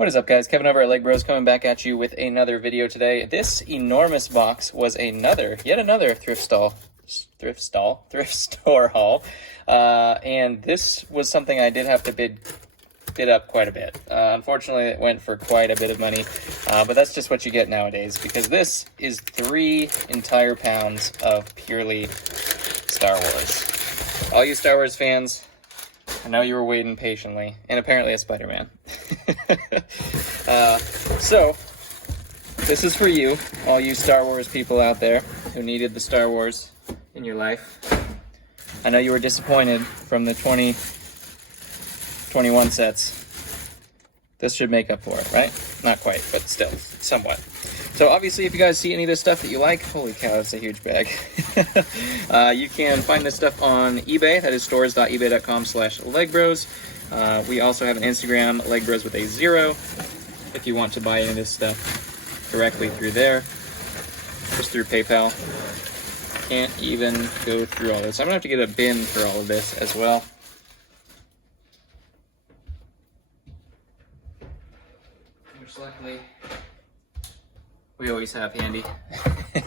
What is up, guys? Kevin over at Leg Bros coming back at you with another video today. This enormous box was yet another thrift store haul, and this was something I did have to bid up quite a bit. Unfortunately, it went for quite a bit of money, but that's just what you get nowadays, because this is 3 entire pounds of purely Star Wars. All you Star Wars fans, I know you were waiting patiently, and apparently a Spider-Man. So, this is for you, all you Star Wars people out there who needed the Star Wars in your life. I know you were disappointed from the 2021 sets. This should make up for it, right? Not quite, but still, somewhat. So obviously, if you guys see any of this stuff that you like, holy cow, that's a huge bag. You can find this stuff on eBay. That is stores.ebay.com/legbros. We also have an Instagram, legbros with a 0, if you want to buy any of this stuff directly through there, just through PayPal. Can't even go through all this. I'm gonna have to get a bin for all of this as well. Which luckily we always have handy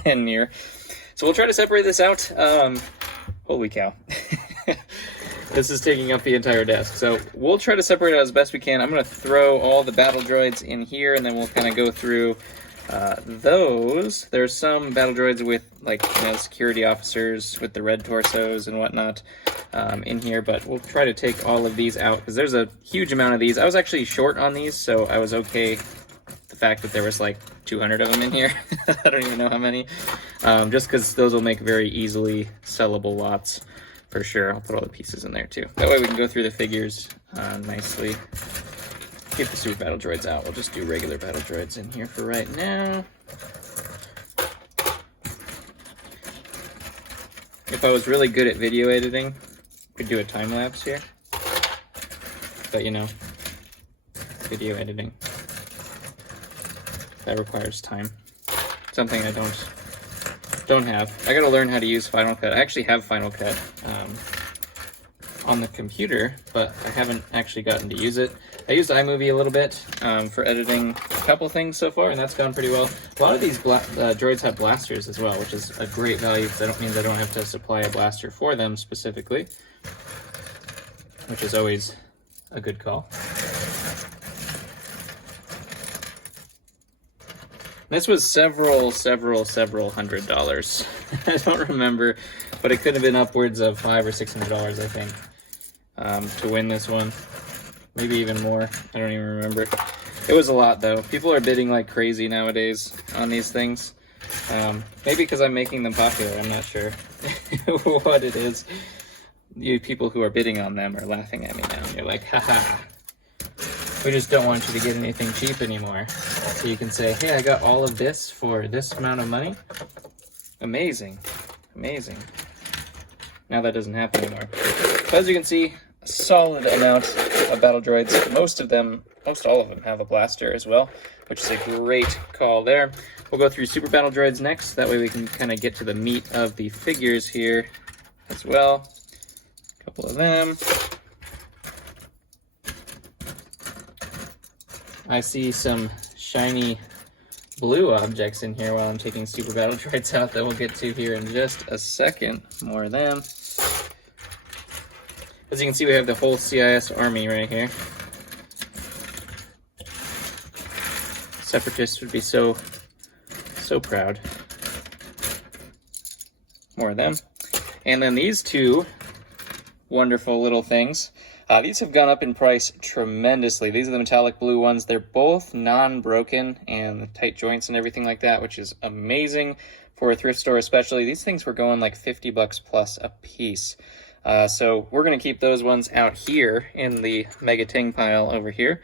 and near. So we'll try to separate this out. Holy cow. This is taking up the entire desk. So we'll try to separate it out as best we can. I'm going to throw all the battle droids in here, and then we'll kind of go through those. There's some battle droids with, like, security officers with the red torsos and whatnot in here, but we'll try to take all of these out because there's a huge amount of these. I was actually short on these, so I was okay with the fact that there was like 200 of them in here. I don't even know how many, just because those will make very easily sellable lots for sure. I'll put all the pieces in there too. That way we can go through the figures nicely. Keep the super battle droids out. We'll just do regular battle droids in here for right now. If I was really good at video editing, I could do a time lapse here. But you know, video editing, that requires time. Something I don't have. I gotta learn how to use Final Cut. I actually have Final Cut on the computer, but I haven't actually gotten to use it. I used iMovie a little bit for editing a couple things so far, and that's gone pretty well. A lot of these droids have blasters as well, which is a great value because that means I don't have to supply a blaster for them specifically, which is always a good call. This was several $100s. I don't remember, but it could have been upwards of $500 or $600, I think, to win this one. Maybe even more. I don't even remember. It was a lot, though. People are bidding like crazy nowadays on these things. Maybe because I'm making them popular. I'm not sure what it is. You people who are bidding on them are laughing at me now. You're like, haha. We just don't want you to get anything cheap anymore. So you can say, hey, I got all of this for this amount of money. Amazing. Amazing. Now that doesn't happen anymore. So as you can see, a solid amount of battle droids. Most all of them have a blaster as well, which is a great call there. We'll go through super battle droids next. That way we can kind of get to the meat of the figures here as well. A couple of them. I see some shiny blue objects in here while I'm taking super battle droids out that we'll get to here in just a second. More of them. As you can see, we have the whole CIS army right here. Separatists would be so proud. More of them. And then these two wonderful little things. These have gone up in price tremendously. These are the metallic blue ones. They're both non-broken and tight joints and everything like that, which is amazing for a thrift store especially. These things were going like $50 plus a piece. So we're going to keep those ones out here in the Mega Ting pile over here.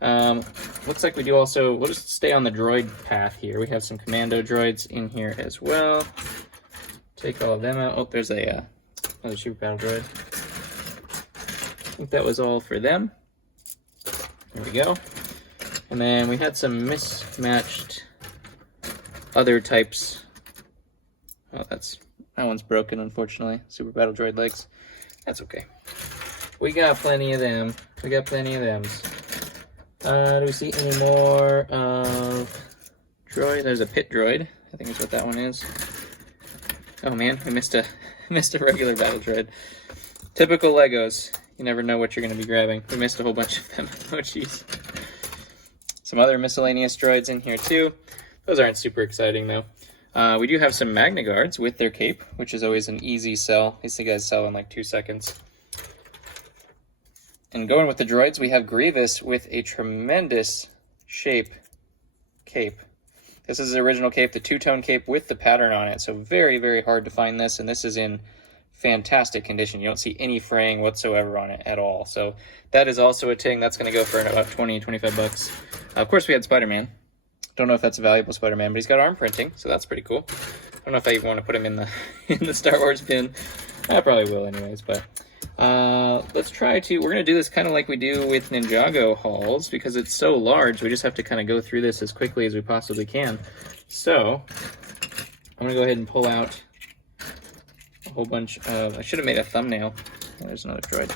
Looks like we do also, we'll just stay on the droid path here. We have some commando droids in here as well. Take all of them out. Oh, there's another super battle droid. I think that was all for them. There we go. And then we had some mismatched other types. Oh, that one's broken, unfortunately. Super battle droid legs. That's okay. We got plenty of them. We got plenty of them. Do we see any more of droid? There's a pit droid. I think is what that one is. Oh man, we missed a regular battle droid. Typical Legos. You never know what you're going to be grabbing. We missed a whole bunch of them. Oh jeez. Some other miscellaneous droids in here too. Those aren't super exciting though. We do have some Magna Guards with their cape, which is always an easy sell. These guys sell in like 2 seconds. And going with the droids, we have Grievous with a tremendous shape cape. This is the original cape, the two-tone cape with the pattern on it. So very, very hard to find this, and this is in fantastic condition. You don't see any fraying whatsoever on it at all. So that is also a ting. That's going to go for about 20, 25 bucks. Of course, we had Spider-Man. Don't know if that's a valuable Spider-Man, but he's got arm printing, so that's pretty cool. I don't know if I even want to put him in the Star Wars bin. I probably will anyways, but let's try to, we're going to do this kind of like we do with Ninjago hauls, because it's so large, we just have to kind of go through this as quickly as we possibly can. So, I'm going to go ahead and pull out a whole bunch of, I should have made a thumbnail. Oh, there's another droid.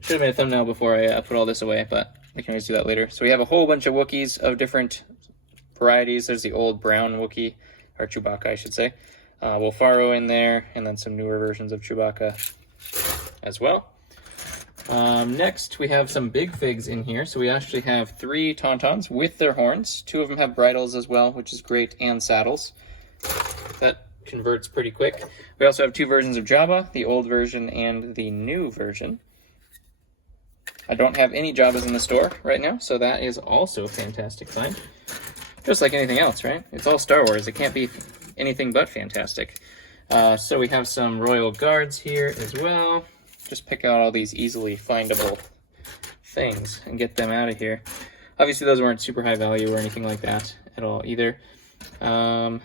Should have made a thumbnail before I put all this away, but I can always do that later. So we have a whole bunch of Wookiees of different varieties. There's the old brown Wookiee, or Chewbacca, I should say. Wolfaro in there, and then some newer versions of Chewbacca as well. Next, we have some big figs in here. So we actually have 3 Tauntauns with their horns. 2 of them have bridles as well, which is great, and saddles. That converts pretty quick. We also have 2 versions of Jabba, the old version and the new version. I don't have any Jabbas in the store right now, so that is also a fantastic find. Just like anything else, right? It's all Star Wars. It can't be anything but fantastic. So we have some Royal Guards here as well. Just pick out all these easily findable things and get them out of here. Obviously, those weren't super high value or anything like that at all either. There's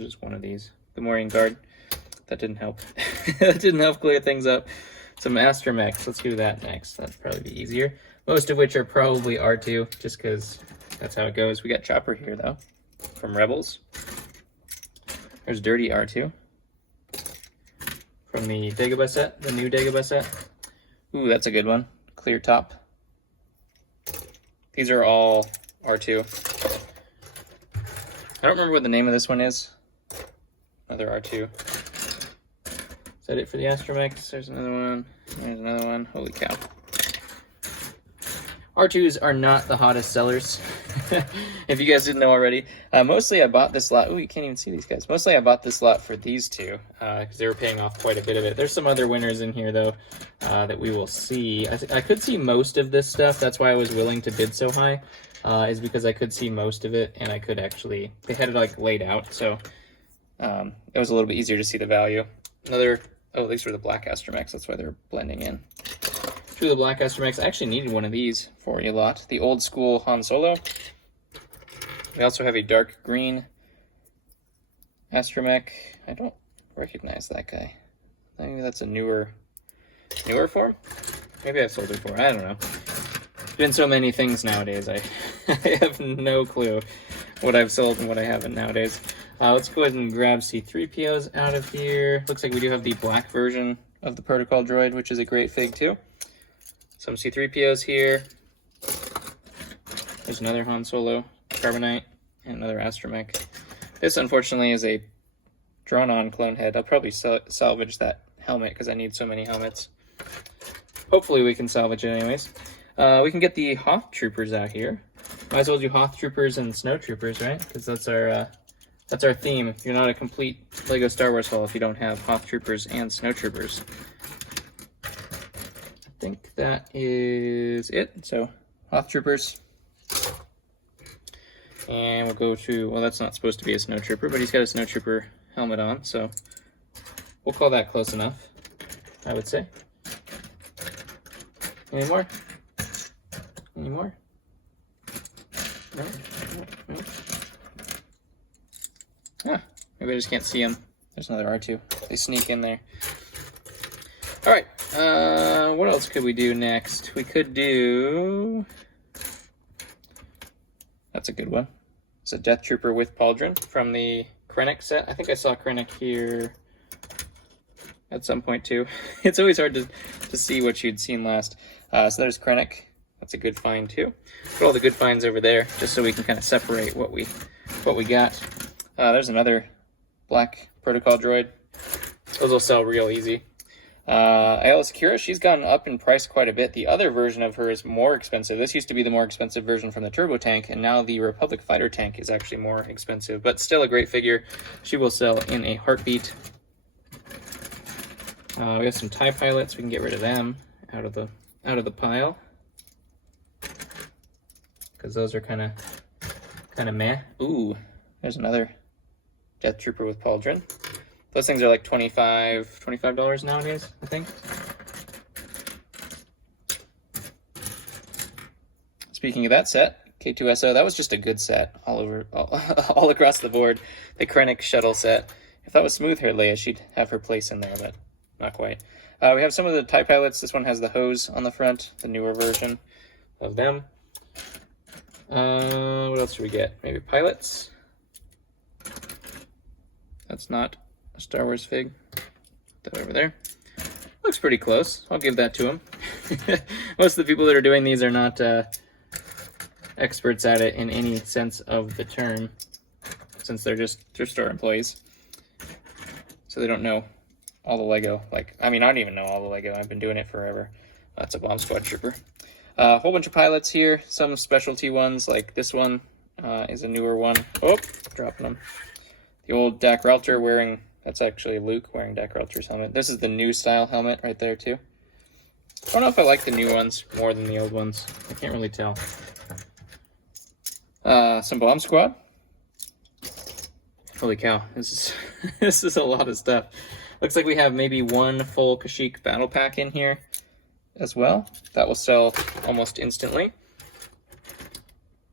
just one of these. The Morning Guard. That didn't help. That didn't help clear things up. Some astromechs. Let's do that next. That'd probably be easier. Most of which are probably R2, just because that's how it goes. We got Chopper here, though, from Rebels. There's Dirty R2 from the Dagobah set, the new Dagobah set. Ooh, that's a good one. Clear top. These are all R2. I don't remember what the name of this one is. Another R2. Is that it for the astromechs? There's another one. There's another one. Holy cow. R2s are not the hottest sellers, if you guys didn't know already. Mostly I bought this lot. Ooh, you can't even see these guys. Mostly I bought this lot for these 2, because they were paying off quite a bit of it. There's some other winners in here, though, that we will see. I could see most of this stuff. That's why I was willing to bid so high, is because I could see most of it, and I could actually, they had it like laid out, so it was a little bit easier to see the value. Another, oh, these were the black astromechs. That's why they're blending in. 2 of the black astromechs. I actually needed one of these for a lot. The old school Han Solo. We also have a dark green astromech. I don't recognize that guy. Maybe that's a newer form? Maybe I've sold it before. I don't know. There's been so many things nowadays. I have no clue what I've sold and what I haven't nowadays. Let's go ahead and grab C-3POs out of here. Looks like we do have the black version of the Protocol Droid, which is a great fig too. Some C-3POs here. There's another Han Solo Carbonite and another astromech. This, unfortunately, is a drawn-on clone head. I'll probably salvage that helmet because I need so many helmets. Hopefully we can salvage it anyways. We can get the Hoth Troopers out here. Might as well do Hoth Troopers and Snow Troopers, right? Because that's our theme. You're not a complete LEGO Star Wars haul if you don't have Hoth Troopers and Snow Troopers. I think that is it. So, Hoth Troopers. And we'll go to, well, that's not supposed to be a Snow Trooper, but he's got a Snow Trooper helmet on, so we'll call that close enough, I would say. Any more? Any more? No? No? Ah, maybe I just can't see them. There's another R2. They sneak in there. Alright, what else could we do next? We could do... That's a good one. It's a Death Trooper with Pauldron from the Krennic set. I think I saw Krennic here at some point too. It's always hard to see what you'd seen last. So there's Krennic That's a good find too. Put all the good finds over there, just so we can kind of separate what we got. There's another black protocol droid. Those will sell real easy. Ayla Secura, she's gotten up in price quite a bit. The other version of her is more expensive. This used to be the more expensive version from the Turbo Tank, and now the Republic Fighter Tank is actually more expensive, but still a great figure. She will sell in a heartbeat. We have some TIE pilots. We can get rid of them out of the pile, because those are kind of meh. Ooh, there's another Death Trooper with Pauldron. Those things are like $25 nowadays, I think. Speaking of that set, K2SO, that was just a good set all across the board. The Krennic shuttle set. If that was smooth-haired Leia, she'd have her place in there, but not quite. We have some of the TIE pilots. This one has the hose on the front, the newer version of them. What else do we get? Maybe pilots? That's not a Star Wars fig. Put that over there. Looks pretty close. I'll give that to him. Most of the people that are doing these are not experts at it in any sense of the term, since they're just thrift store employees. So they don't know all the Lego. Like, I mean, I don't even know all the Lego. I've been doing it forever. That's a Bomb Squad Trooper. A whole bunch of pilots here. Some specialty ones, like this one is a newer one. Oh, dropping them. The old Dak Ralter wearing, that's actually Luke wearing Dak Ralter's helmet. This is the new style helmet right there too. I don't know if I like the new ones more than the old ones. I can't really tell. Some Bomb Squad. Holy cow, this is a lot of stuff. Looks like we have maybe one full Kashyyyk battle pack in here as well. That will sell almost instantly.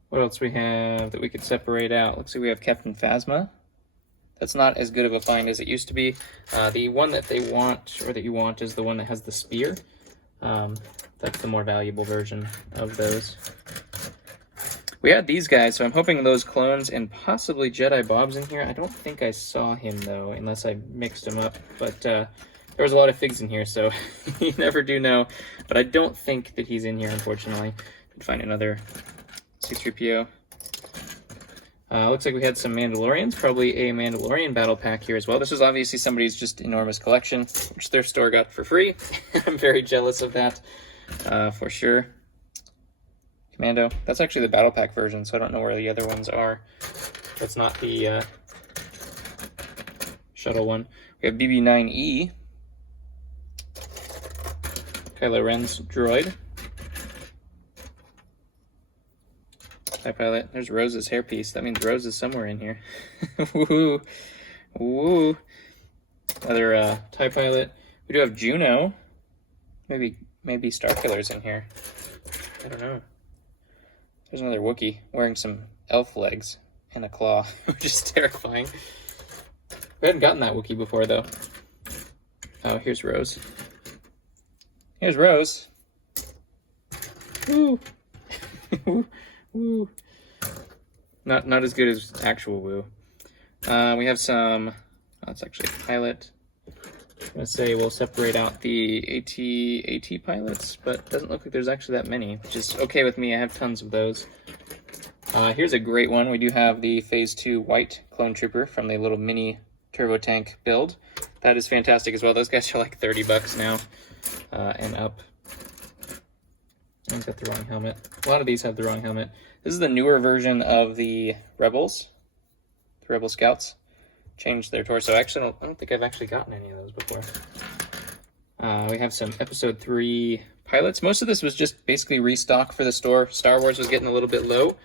What else we have that we could separate out? Looks like we have Captain Phasma. That's not as good of a find as it used to be. The one that they want, or that you want, is the one that has the spear. That's the more valuable version of those. We had these guys, so I'm hoping those clones and possibly Jedi Bob's in here. I don't think I saw him, though, unless I mixed them up. But there was a lot of figs in here, so you never do know. But I don't think that he's in here, unfortunately. Could find another C-3PO. Looks like we had some Mandalorians, probably a Mandalorian battle pack here as well. This is obviously somebody's just enormous collection, which their store got for free. I'm very jealous of that, for sure. Commando, that's actually the battle pack version, so I don't know where the other ones are. That's not the shuttle one. We have BB-9E, Kylo Ren's droid. TIE pilot. There's Rose's hairpiece. That means Rose is somewhere in here. Woo! Woo! Another TIE pilot. We do have Juno. Maybe Starkiller's in here. I don't know. There's another Wookiee wearing some elf legs and a claw, which is terrifying. We hadn't gotten that Wookiee before, though. Oh, here's Rose. Here's Rose. Woo! Woo. Not as good as actual Woo. We have some, that's actually a pilot. I'm gonna say we'll separate out the AT pilots, but it doesn't look like there's actually that many, which is okay with me. I have tons of those. Here's a great one. We do have the Phase 2 white clone trooper from the little mini turbo tank build. That is fantastic as well. Those guys are like $30 now and up. He's got the wrong helmet. A lot of these have the wrong helmet. This is the newer version of the Rebels, the Rebel Scouts. Changed their torso. Actually, I don't think I've actually gotten any of those before. We have some Episode 3 pilots. Most of this was just basically restock for the store. Star Wars was getting a little bit low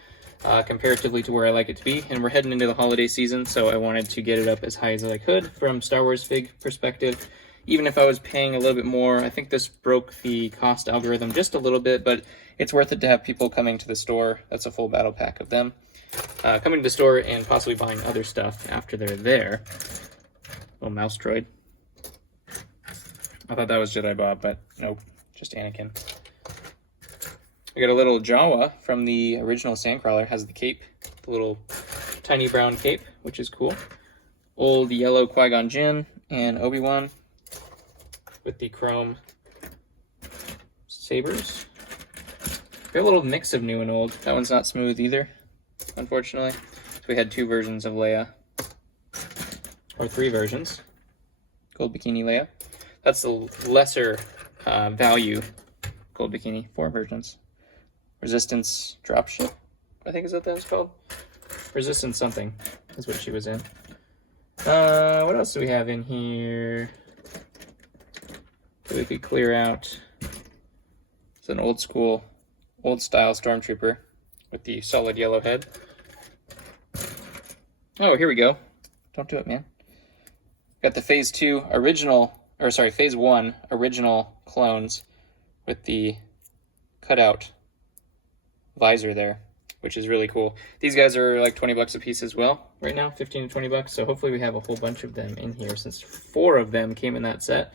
comparatively to where I like it to be, and we're heading into the holiday season, so I wanted to get it up as high as I could from Star Wars fig perspective. Even if I was paying a little bit more, I think this broke the cost algorithm just a little bit, but it's worth it to have people coming to the store. That's a full battle pack of them. Coming to the store and possibly buying other stuff after they're there. Little mouse droid. I thought that was Jedi Bob, but nope, just Anakin. We got a little Jawa from the original Sandcrawler. Has the cape, the little tiny brown cape, which is cool. Old yellow Qui-Gon Jinn and Obi-Wan with the chrome sabers. We have a little mix of new and old. That one's not smooth either, unfortunately. So we had 2 versions of Leia. Or 3 versions. Gold Bikini Leia. That's the lesser value Gold Bikini. 4 versions. Resistance Dropship, I think is what that was called. Resistance something is what she was in. What else do we have in here that we could clear out? It's an old school, old style Stormtrooper with the solid yellow head. Oh, here we go. Don't do it, man. Got the Phase 2 original, or sorry, Phase 1 original clones with the cutout visor there, which is really cool. These guys are like 20 bucks a piece as well right now, 15 to 20 bucks. So hopefully we have a whole bunch of them in here since 4 of them came in that set.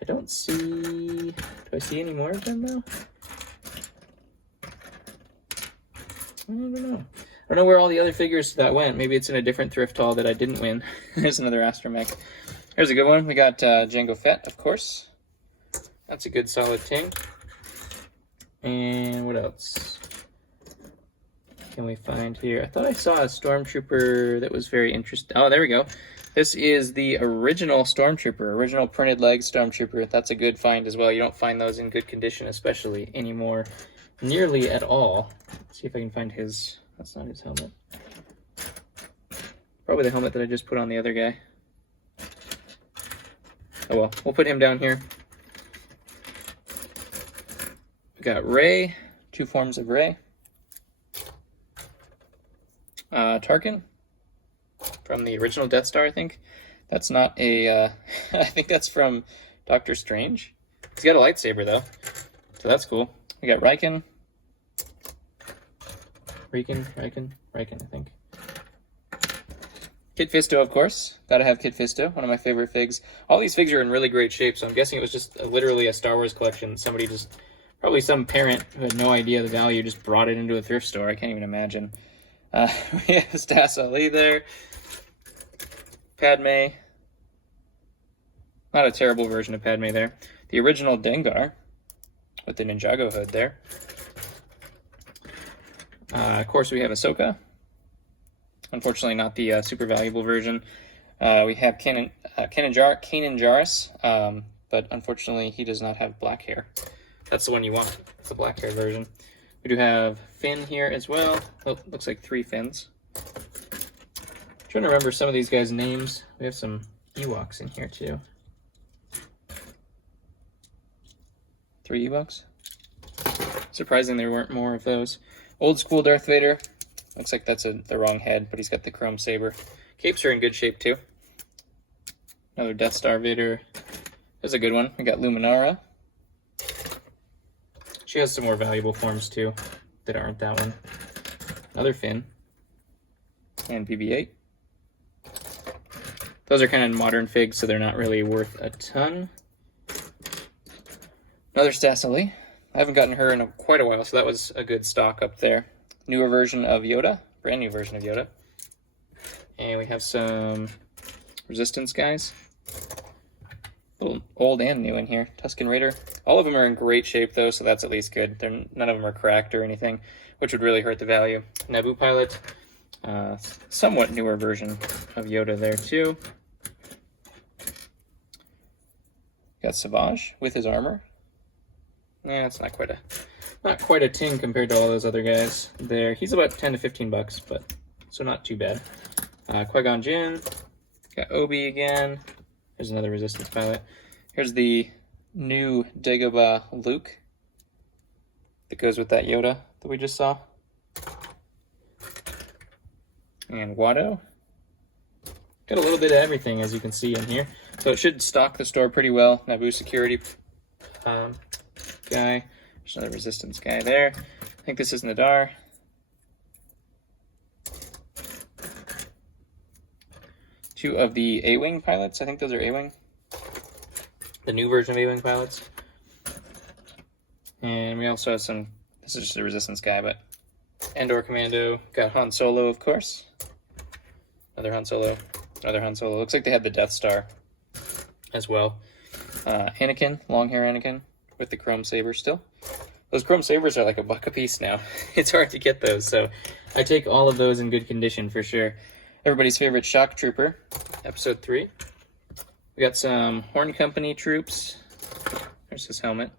I don't see, do I see any more of them though? I don't know. I don't know where all the other figures that went. Maybe it's in a different thrift haul that I didn't win. There's another Astromech. Here's a good one. We got Jango Fett, of course. That's a good solid ting. And what else can we find here? I thought I saw a Stormtrooper that was very interesting. Oh, there we go. This is the original Stormtrooper, original printed leg Stormtrooper. That's a good find as well. You don't find those in good condition, especially anymore, nearly at all. Let's see if I can find his. That's not his helmet. Probably the helmet that I just put on the other guy. Oh well, we'll put him down here. We got Rey, 2 forms of Rey. Tarkin from the original Death Star, I think. That's not a, I think that's from Doctor Strange. He's got a lightsaber though, so that's cool. We got Riken, I think. Kit Fisto, of course. Gotta have Kit Fisto, one of my favorite figs. All these figs are in really great shape, so I'm guessing it was just literally a Star Wars collection. Somebody just, probably some parent who had no idea the value, just brought it into a thrift store. I can't even imagine. We have Stas Ali there. Padme. Not a terrible version of Padme there. The original Dengar with the Ninjago hood there. Of course, we have Ahsoka. Unfortunately, not the super valuable version. We have Kanan Jarrus, but unfortunately, he does not have black hair. That's the one you want. It's the black hair version. We do have Finn here as well. Oh, looks like 3 Finns. I'm trying to remember some of these guys' names. We have some Ewoks in here too. 3 Ewoks? Surprising there weren't more of those. Old school Darth Vader. Looks like that's the wrong head, but he's got the chrome saber. Capes are in good shape too. Another Death Star Vader. There's a good one. We got Luminara. She has some more valuable forms too that aren't that one. Another Finn. And BB-8. Those are kind of modern figs, so they're not really worth a ton. Another Stas Ali. I haven't gotten her in quite a while, so that was a good stock up there. Newer version of Yoda. Brand new version of Yoda. And we have some Resistance guys. Old and new in here. Tuscan Raider. All of them are in great shape though, so that's at least good. None of them are cracked or anything, which would really hurt the value. Naboo pilot. Somewhat newer version of Yoda there too. Got Savage with his armor. Yeah, it's not quite a ting compared to all those other guys there. He's about 10 to 15 bucks, but so not too bad. Qui-Gon Jinn. Got Obi again. There's another Resistance pilot. Here's the new Dagobah Luke that goes with that Yoda that we just saw. And Watto. Got a little bit of everything, as you can see in here. So it should stock the store pretty well. Naboo security guy. There's another Resistance guy there. I think this is Nadar. Two of the A-Wing pilots. I think those are A-Wing. The new version of A-Wing pilots. And we also have some, this is just a Resistance guy, but Andor Commando. Got Han Solo, of course. Another Han Solo. Another Han Solo. Looks like they had the Death Star as well. Anakin, long hair Anakin with the chrome saber still. Those Chrome Sabers are like $1 a piece now. It's hard to get those, so I take all of those in good condition for sure. Everybody's favorite Shock Trooper, Episode 3. We got some Horn Company troops. There's his helmet.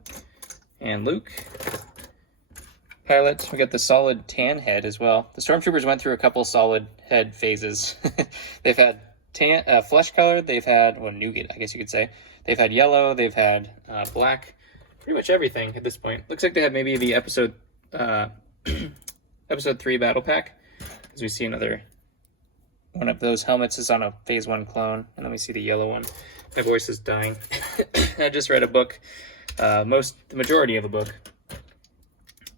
And Luke. Pilot. We got the solid tan head as well. The Stormtroopers went through a couple solid head phases. They've had tan, flesh color. They've had, well, nougat, I guess you could say. They've had yellow. They've had black. Pretty much everything at this point. Looks like they have maybe the episode 3 battle pack. As we see another one of those helmets is on a Phase 1 clone. And then we see the yellow one. My voice is dying. I just read a book, the majority of a book,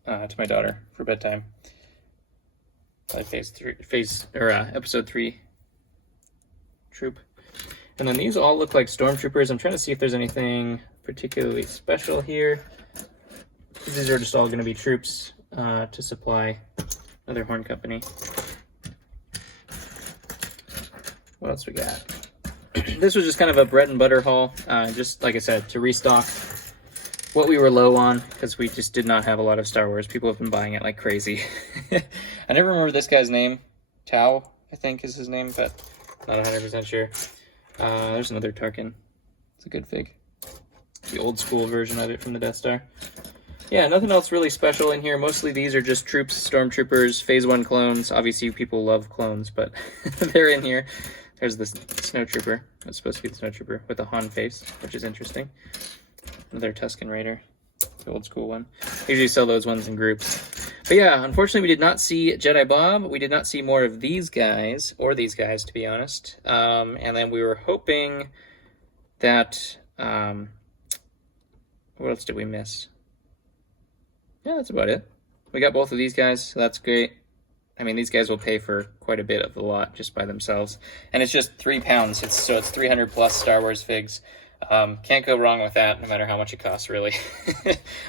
to my daughter for bedtime. Episode 3 troop. And then these all look like Stormtroopers. I'm trying to see if there's anything particularly special here. These are just all going to be troops to supply another Horn Company. What else we got? This was just kind of a bread and butter haul, just like I said, to restock what we were low on, because we just did not have a lot of Star Wars. People have been buying it like crazy. I never remember this guy's name. Tao, I think is his name, but not 100% sure. There's another Tarkin. It's a good fig. The old school version of it from the Death Star. Yeah, nothing else really special in here. Mostly these are just troops, Stormtroopers, Phase 1 clones. Obviously people love clones, but they're in here. There's the Snowtrooper. That's supposed to be the Snowtrooper with a Han face, which is interesting. Another Tuscan Raider, the old school one. We usually sell those ones in groups. But yeah, unfortunately we did not see Jedi Bob. We did not see more of these guys, or these guys to be honest. And then we were hoping that, what else did we miss? Yeah, that's about it. We got both of these guys, so that's great. I mean, these guys will pay for quite a bit of the lot just by themselves. And it's just £3. So it's 300 plus Star Wars figs. Can't go wrong with that, no matter how much it costs, really.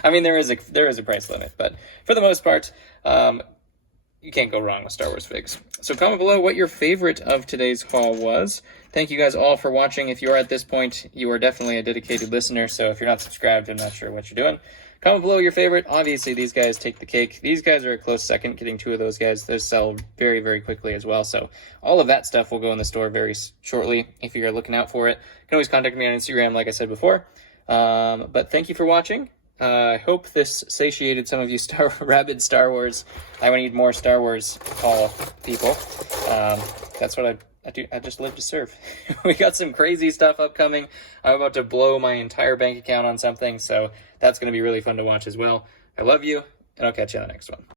I mean, there is a price limit, but for the most part, you can't go wrong with Star Wars figs. So comment below what your favorite of today's haul was. Thank you guys all for watching. If you are at this point, you are definitely a dedicated listener. So if you're not subscribed, I'm not sure what you're doing. Comment below your favorite. Obviously, these guys take the cake. These guys are a close second. Getting 2 of those guys, those sell very, very quickly as well. So all of that stuff will go in the store very shortly if you're looking out for it. You can always contact me on Instagram, like I said before. But thank you for watching. I hope this satiated some of you rabid Star Wars. I need more Star Wars haul people. That's what I do. I just live to serve. We got some crazy stuff upcoming. I'm about to blow my entire bank account on something, so that's going to be really fun to watch as well. I love you, and I'll catch you on the next one.